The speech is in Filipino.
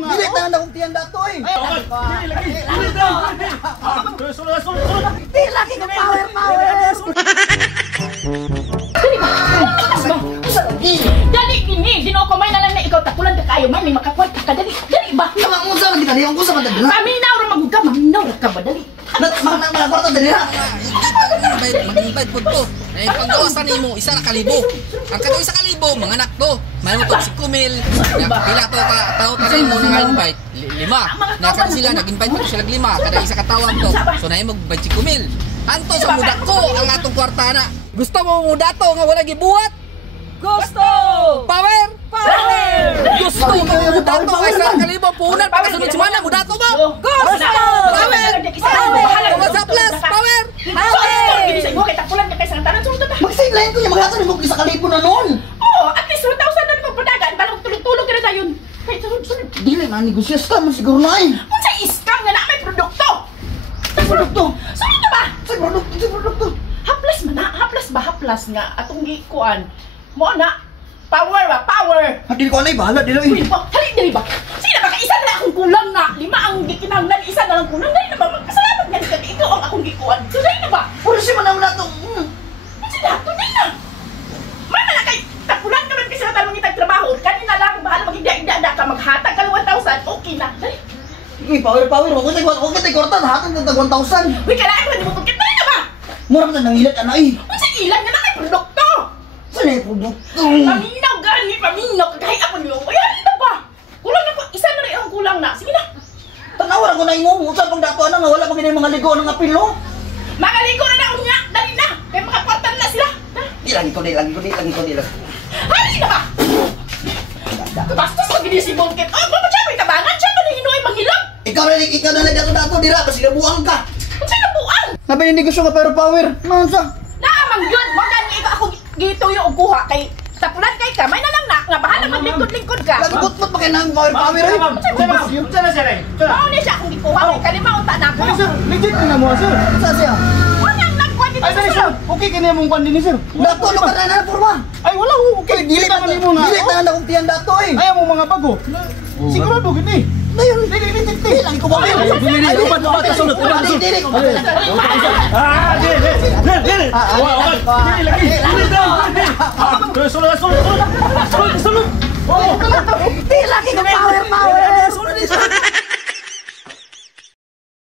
Dili tanan akong tiyan datoy. Dili lagi. Sulod. Dili lagi ka power. Dali gini, dinokomay na lang na ikaw takulan ka kayo man, may makakwarta ka dali ba? Tama mo sa man dali, ang kusa man dali. Paminaw ra magud ka, maminaw ra ka ba dali? Mga kwarta dali ha. Mag-invite po to. Eh, paggawasan nimo isa na kalibo. Ang kado isa kalibo, mga anak to. Manutok si Kumil. Pila to tao pa rin mo nga invite. Lima. Nakan sila nag-invite mo sila lima kada isa ka tawag to. So na mag-invite si Kumil. Anto sa muda ko ang atong kwarta na. Gusto mo muda to nga wala gibuhat? Gusto! Power! Gusto mo muda to ay sa kalibo punan pagkasunod si mana muda to mo. Gusto! Power! What's up plus? Power! Hindi sa mo kay takulan ka kay sa tanan sunod ta. Magsilayan ko yung mga hatan mo isa kalibo na noon. Oh, at least 1,000 na ni pagpadagan balong tulog-tulog ka na dayon. Kay sunod. Dili man negosyas ka mo siguro na eh. Unsa iskam nga na may produkto? Sa produkto. Sunod na ba? Sa produkto. Haplas nga atong gikuan. Mo na power ba? Power. Dili ko anay bahala dili. Uy, hali dili ba? Sige na baka isa na akong kulang na. 5 ang gikinahanglan, isa na lang kulang. Dali na ba? Kasalamat nga dito. Ito ang akong gikuan. So dali na ba? Puro si manam na to. Kasi dato dali na. May na kay tapulan ka man kasi na talong itag trabaho. Kanina lang bahala magigda-igda ka maghatag ka 1,000. Okay na. Dali. Power. Huwag ka tayo kwarta. Hatan ka 1,000. Uy, kailangan ko hindi mo pagkit. Dali na ba? Mura ka nangilat ka na eh. Unsa ilan nga na may produkto? Saan na yung produkto? Paminaw gani, paminaw. Kahit ako niyo. Ay, halin na ba? Kulang na ko. Isa na rin ang kulang na. Sige na. Tanawar ako na imo. Saan pang dato na nga wala pang ganyan mga ligo ng apilo. Mga ligo na na unya. Dali na. Kaya makakwartan na sila. Lagi ko. Halin na ba? Bastos ko ginisibong kit. Oh, mama siya may tabangan. Siya pa na hinuay manghilap. Ikaw na lang dato dira. Kasi nabuang ka. Unsa na buang? Nabi yung negosyo ka pero power. Mansa. Naamang yun. Magani ikaw ako gituyo og kuha kay tapulan kay ka. May na lang na. Nga bahala maglingkod-lingkod ka. Lagi butbut pa kayo ng power eh. Saan na siya rin? Mao ni siya akong gikuha. Kay kalima unta na ako. Sir, legit na mo, sir. Saan siya? Unang nagkuhan dito Ay, dali, sa sir. Okay ka niya mong kwan din, sir. Dato ano ka na forma. Ay, wala. Okay. Dili Naman mo na. Dili tanan akong tiyan dato eh. Ayaw mo mga bago. Sigurado, gini. Dayon. Dili lagi ko ba? Dili. Upat, kasunod. Dili ko ba? Dili. Dili lagi. Sulod. Dili lagi ka power.